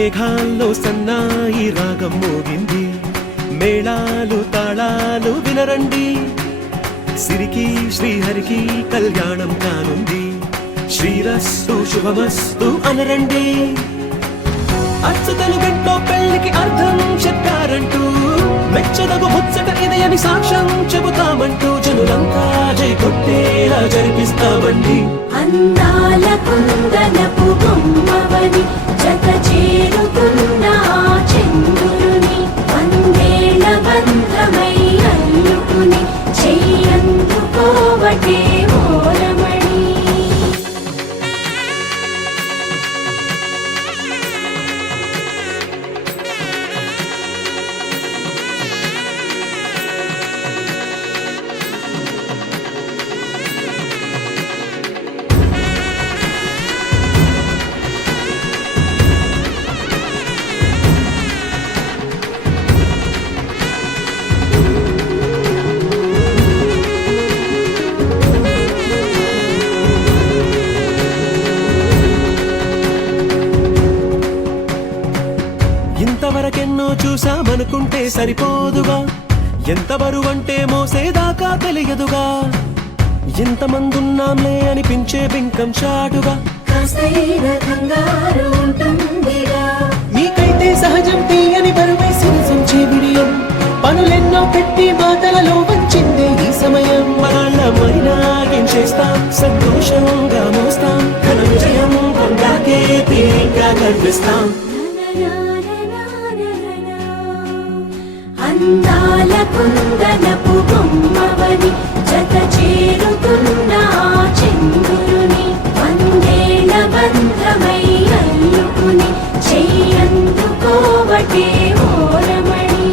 మేఘాల్లో సన్నాయి రాగం మోగింది, మేళాలు తాళాలు వినరండి, సిరికి శ్రీహరికి కళ్యాణం కానుంది, శ్రీరస్తు శుభమస్తు అనరండి. అచ్చతలు గంటో పెళ్లికి అర్థం చెప్పారంటూ, మెచ్చదగు ముచ్చట ఇదయని సాక్ష్యం చెబుతామంటూ, జనులంతా జై కొట్టేలా జరిపిస్తామండి. అందాల కుందనపు బొమ్మవని జత చేరుకున్న చంద్రుని, వందేళ్ల బంధమై అల్లుకుని చెయ్యందుకోవటే ఓరమణి. ఇంతవరకెన్నో చూసామనుకుంటే సరిపోదుగా, ఎంత బరువంటే మోసేదాకా తెలియదుగా, ఇంతమందున్నాంలే అనిపించే బింకం చాటుగా, మీకైతే సహజం తీయని బరువై సిరిసంచే విడియం, పనులెన్నో పెట్టి మాటలలో వంచిందే ఈ సమయం. మనమైనా ఏం చేస్తాం, సంతోషంగా మోస్తాం, ఘన విజయం పొందాకే తీరిగ్గా కనిపిస్తాం. అందాల కుందనపు బొమ్మవని జత చేరుకున్న చంద్రుని, వందేళ్ల బంధమై అల్లుకుని చెయ్యందుకోవటే ఓరమణి.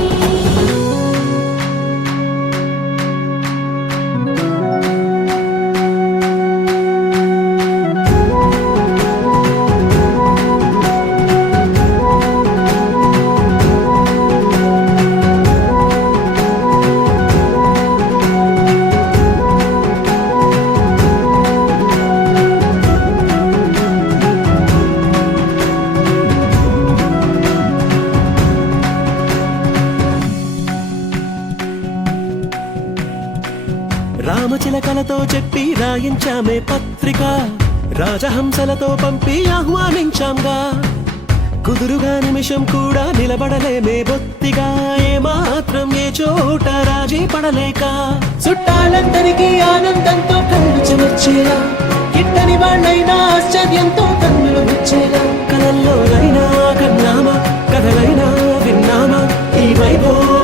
రామచిలకలతో చెప్పి రాయించామే పత్రిక, రాజహంసలతో పంపి ఆహ్వానించాంగా, కుదురుగా నిమిషం కూడా నిలబడలేమే బొత్తిగా, ఏమాత్రం ఏ చోట రాజీ పడలేక, చుట్టాలందరికీ ఆనందంతో కళ్ళు చెమర్చేలా, కిట్టని వాళ్ళైనా ఆశ్చర్యంతో కన్నులు వచ్చేలా, కలల్లోనైనా కన్నామా కథలైనా విన్నామా, ఈ వైభవం